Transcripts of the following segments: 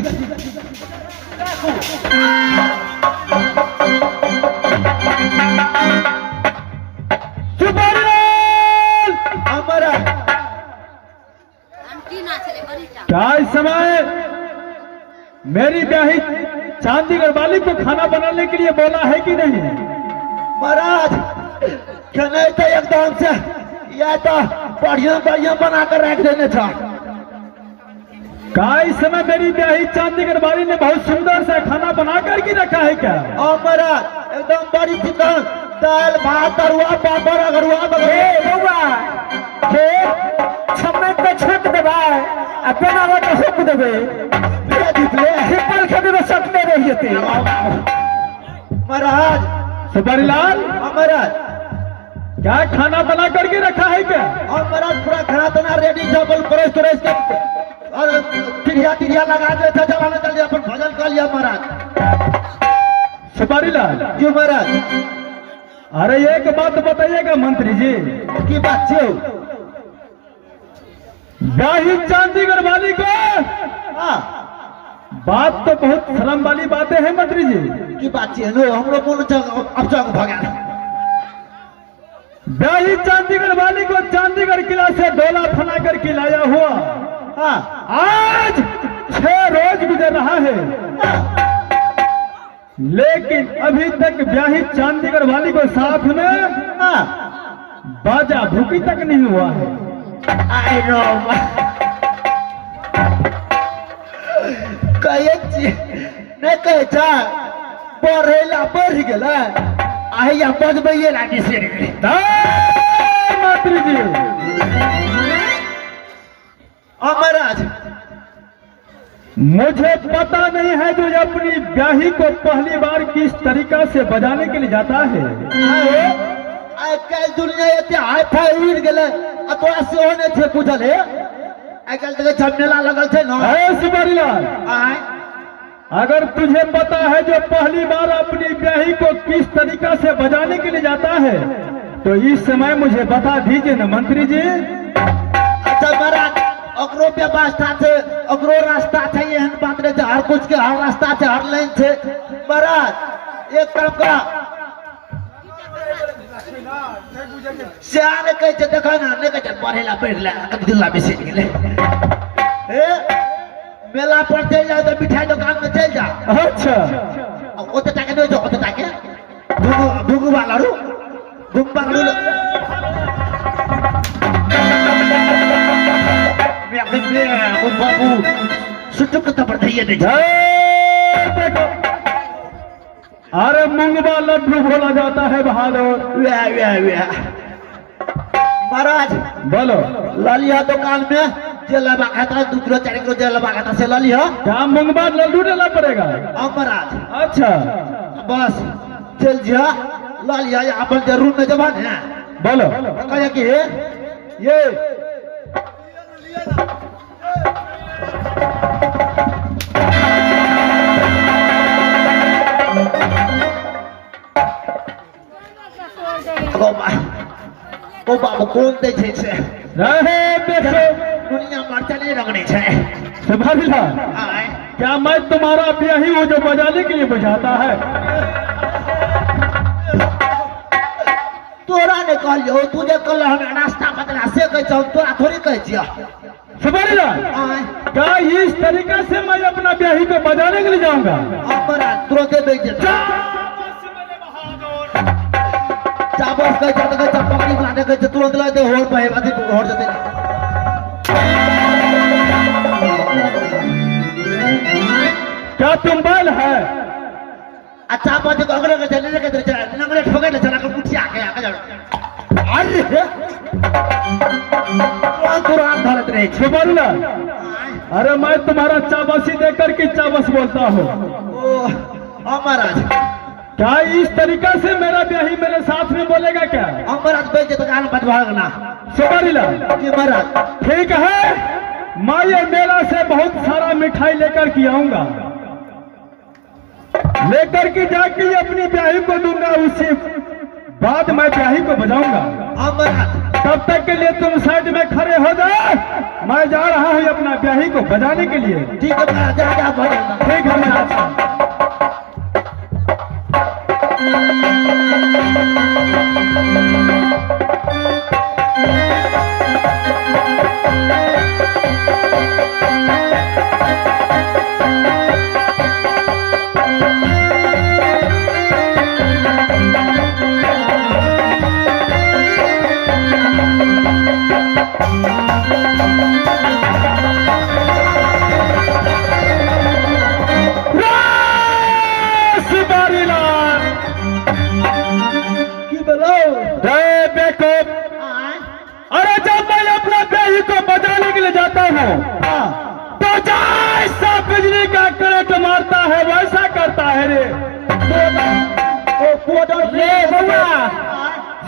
ठीक हमारा क्या इस समय मेरी ब्याही चांदीगढ़ वाली को खाना बनाने के लिए बोला है कि नहीं? महाराज कहने तो एकदम से या तो बढ़िया बढ़िया बना कर रख देने था। क्या इस समय मेरी ब्याही चांदीगढ़ वाली ने बहुत सुंदर सा खाना बना कर के रखा है क्या? और महाराज एकदम बड़ी चिकन दाल भात तरुआ पापड़ अगरुआ समय पे छक देवाय अपना वो तो हुक देवे ट्रिपल खेल में सकते रहिए थे महाराज। सुबरीलाल महाराज क्या खाना बना करके रखा है क्या? और महाराज पूरा खाना तो ना रेडी चावल परोस तरोस के और तिरिया लगा दिया था जवाना चल दिया अपन भजन कर लिया महाराज। सुबरीलाल जी महाराज। अरे एक बात बताइएगा मंत्री जी की बात छे ब्याही चांदीगढ़ वाली को हाँ बात तो बहुत शर्म वाली बातें हैं मंत्री जी। की बात छे नो हमरो मन अब चौक भागा। ब्याही चांदीगढ़ वाली को चांदीगढ़ किला से डोला फना कर के लाया हुआ हाँ आज 6 रोज गुजर रहा है लेकिन अभी तक ब्याही चांदीगढ़ वाली को साथ में बाजा भूकी तक नहीं हुआ है। आई नो कहे नहीं कहे था बढ़ेला बढ़ गेला आइया बजबैये लागी से मंत्री जी महाराज मुझे पता नहीं है जो अपनी ब्याही को पहली बार किस तरीका से बजाने के लिए जाता है। आई कल दुनिया एते हाई फाई उड़ गेले आ तोरा से होने थे पूछल है आई कल तक झमेला लगल थे ना। सुबरीलाल अगर तुझे पता है जो पहली बार अपनी ब्याही को किस तरीका से बजाने के लिए जाता है तो इस समय मुझे बता दीजिए न मंत्री जी। अच्छा महाराज ओकरो व्यवस्था छे ओकरो रास्ता छे एहन बात नहीं हर कुछ के हर रास्ता छे हर लाइन छे महाराज। एक काम करा सियाने कहे छे देखा ना ने कहे पढ़ेला पढ़ला कबदिल्ला बेसी गेले ए मेला पर चल जाओ तो मिठाई दुकान में चल जा। अच्छा ओते टाके दे जो ओते टाके भुगु वाला रू भुग बागलू मैं बाबू सुटुक तो बढ़िया नहीं। अरे मूंगवा लड्डू बोला जाता है बहादुर। महाराज बोलो लालिया दुकान में जेल लगा खाता 2 किलो 4 किलो जेल लगा खाता से लालिया क्या मूंगवा लड्डू डालना पड़ेगा? महाराज अच्छा बस चल जा लालिया अपन के रूम में जबान है बोलो कहे कि ये ओ बाबू कौन दे छे से रहे देखो दुनिया मरता नहीं रंगने छे। सुबरीलाल क्या मैं तुम्हारा ब्याही वो जो बजाने के लिए बजाता है? तोरा ने कह लियो तुझे कल हमें रास्ता बदला से कह जाओ तोरा थोड़ी कह दिया। सुबरीलाल क्या इस तरीके से मैं अपना ब्याही को बजाने के लिए जाऊंगा? महाराज तुरंत बेच देता चाबस कह जाता कह चपकड़ी बुलाने कह तुरंत ला दे होड़ पे आदि होड़ जाते क्या तुम बैल है? अच्छा बात को अगले के चलने के चला नंगले ठोके ले चला कर कुछ आके जाओ अरे तुरंत धरत रहे सुबरीलाल अरे मैं तुम्हारा चाबसी देकर के चाबस बोलता हूँ। ओ महाराज क्या इस तरीका से मेरा ब्याही मेरे साथ में बोलेगा क्या? महाराज बेच तो गाना बजवाना सुबरीलाल जी महाराज ठीक है मैं ये मेला से बहुत सारा मिठाई लेकर के आऊंगा लेकर के जाके अपनी ब्याही को दूंगा उसी बाद मैं ब्याही को बजाऊंगा। महाराज तब तक के लिए तुम साइड में खड़े हो जाओ, मैं जा रहा हूँ अपना ब्याही को बजाने के लिए। ठीक है महाराज, जा भजन। ठीक है महाराज। अरे जब मैं अपना ब्याही को बजाने के लिए जाता हूँ तो जैसा बिजली का करंट मारता है वैसा करता है रे। रे बउआ,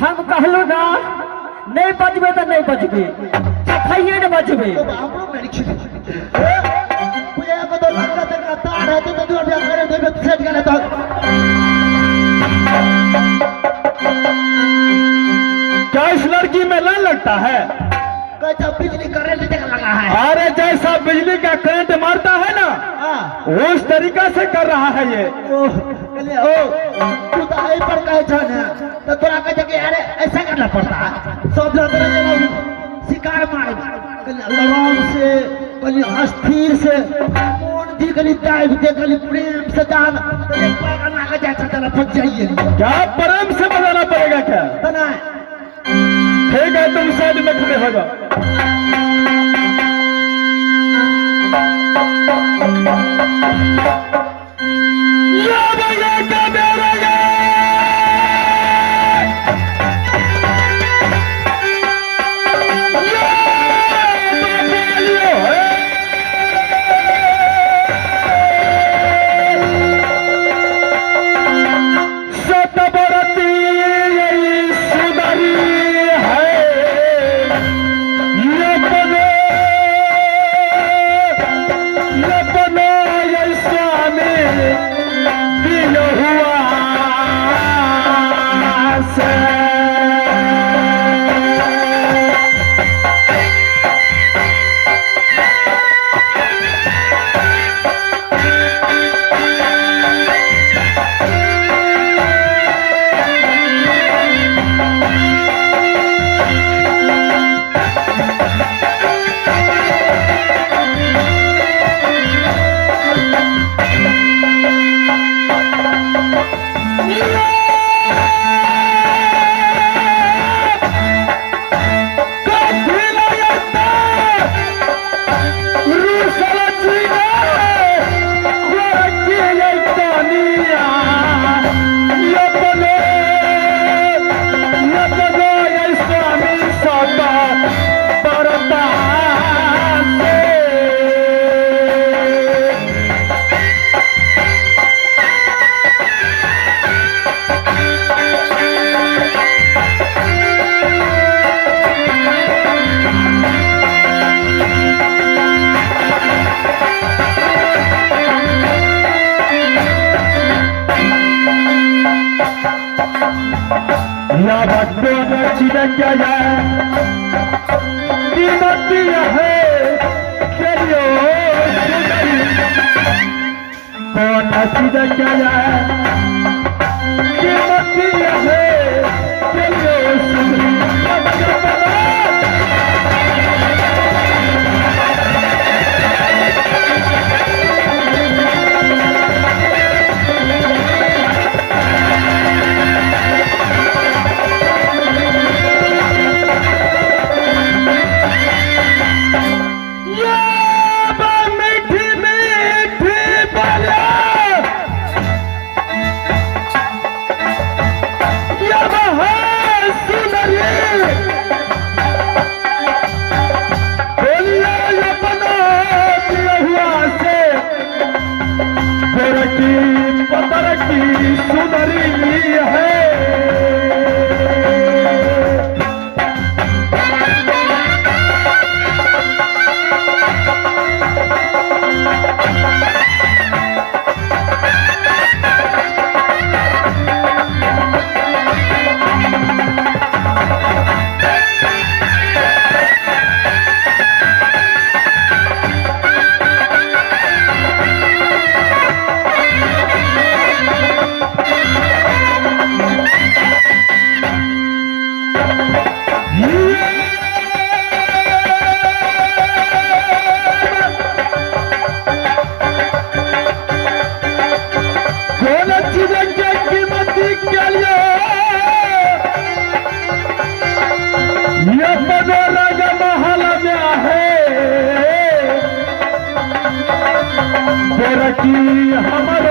हम कहलू ना नहीं बजबे तो नहीं बजबे, सफाइए न बजबे। क्या इस लड़की में लाइन लगता है? बिजली करंट लगा है। अरे जैसा बिजली का करंट मारता है ना उस तरीका से कर रहा है ये। तू तो आई पर कहे छ ना, तो तोरा कहे कि अरे ऐसा करना पड़ता है। सब लोग शिकार मार आराम से, कली अस्थिर से, मन दी कली टाइप दे, कली प्रेम से जान, तो एक बार ना के जाता तरफ फंस जाइए। क्या प्रेम से बजाना पड़ेगा क्या? तना ठीक है, तुम साइड में खड़े हो जाओ। या भैया का मेरा या गोरकी हमर